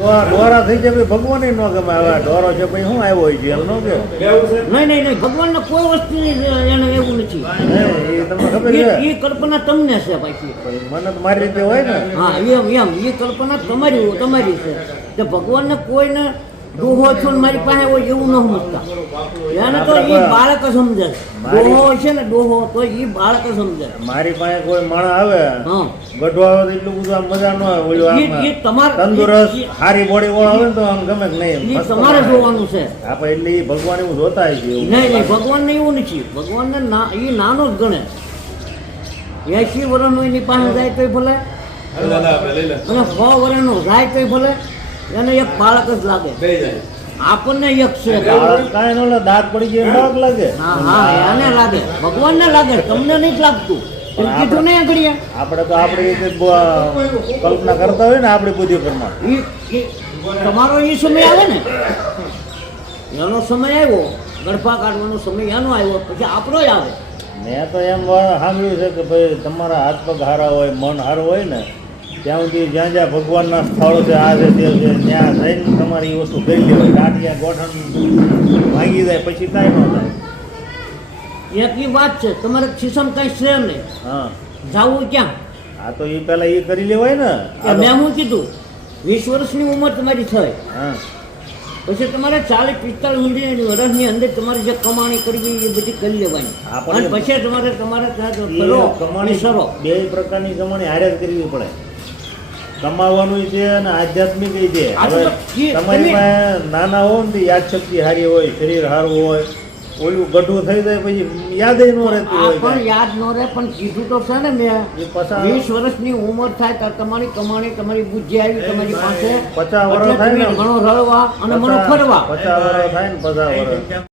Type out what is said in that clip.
Dora Dora થઈ જાય ભગવાન ન ગમે. હવે આ ડોરો છે ભાઈ શું આવ્યો હોય છે? એમ ન કે? નહીં નહીં નહીં ભગવાનને કોઈ વસ્તુ એને એવું નથી. એ તમને ખબર છે? એ એ કલ્પના તમને છે પાછી. મને તો મારી રીતે હોય ને. હા એમ એમ એ કલ્પના તમારી તમારી છે. કે ભગવાનને કોઈને ડોહો છો ને મારી પાસે હોય એવું ન સમજતા. એને તો એ બાળક સમજે. ડોહો છે ને ડોહો તો એ બાળક સમજે. મારી પાસે કોઈ માણસ આવે હા. ગઢો આવે તો એટલું બધું આમ મજા ન આવે ઓલું એ તમારે તંદુરસ્ત સારી બોડી વાળો આવે ને તો આમ ગમે કે નહીં એ તમારે જોવાનું છે. આપણે એટલે એ ભગવાન એવું જોતા હોય છે એવું નહીં નહીં ભગવાનને એવું નથી. ભગવાનને ના એ નાનો જ ગણે. એસી વર્ષનો એની પાસે જાય તોય ભલે. અને સો વર્ષનો જાય તોય ભલે. એને એક બાળક જ લાગે. આપણને એક છે. કાંઈ ન દાંત પડી ગયો ડાક લાગે. હા હા એને લાગે. ભગવાનને લાગે તમને નહીં લાગતું. કીધું નહીં આગળ આપણે તો આપણી રીતે કલ્પના કરતા હોય ને આપણી બુદ્ધિ પ્રમાણે ઈ ઈ તમારો એ સમય આવે ને. એનો સમય આવ્યો કાઢવાનો સમય એનો આવ્યો પછી આપણો આવે. મેં તો એમ સાંભળ્યું છે કે ભાઈ તમારા હાથ પગ હારા હોય મન હાર હોય ને ત્યાં સુધી જ્યાં જ્યાં ભગવાનના સ્થળો છે આ છે તે છે ત્યાં જઈને તમારે એ વસ્તુ કરી લેવાય ગાંઠિયા ગોઠણ ભાગી જાય પછી કાંઈ ન થાય. ઈ વાત છે તમારે શીશમ કઈ છે નહીં. હા. જાવું ક્યાં? આ તો એ પહેલા એ કરી લેવાય ને. મેં શું કીધું વીસ વર્ષની ઉંમર તમારી થઈ. હા. પછી તમારે ચાલીસ પિસ્તાળીસ ઊંધી વર્ષની અંદર તમારે જે કમાણી કરવી એ બધી કરી લેવાની. અને પછી તમારે તમારે ત્યાં કમાણી સરો બે પ્રકારની કમાણી હારે જ કરવી પડે. કમાવાનું છે અને આધ્યાત્મિક છે. હવે તમારી પાસે નાના હોય ને યાદશક્તિ હારી હોય શરીર હારું હોય ઓલું ગઢું થઈ જાય પછી યાદ ન રહેતું હોય પણ યાદ ન રહે પણ કીધું તો છે ને મેં. વીસ વર્ષની ઉંમર થાય તો તમારી કમાણી તમારી બુદ્ધિ આવી તમારી પાસે. પચાસ વર્ષ થાય ને ઘણો રળવા અને મને ફરવા. પચાસ વર્ષ થાય ને પચાસ વર્ષ.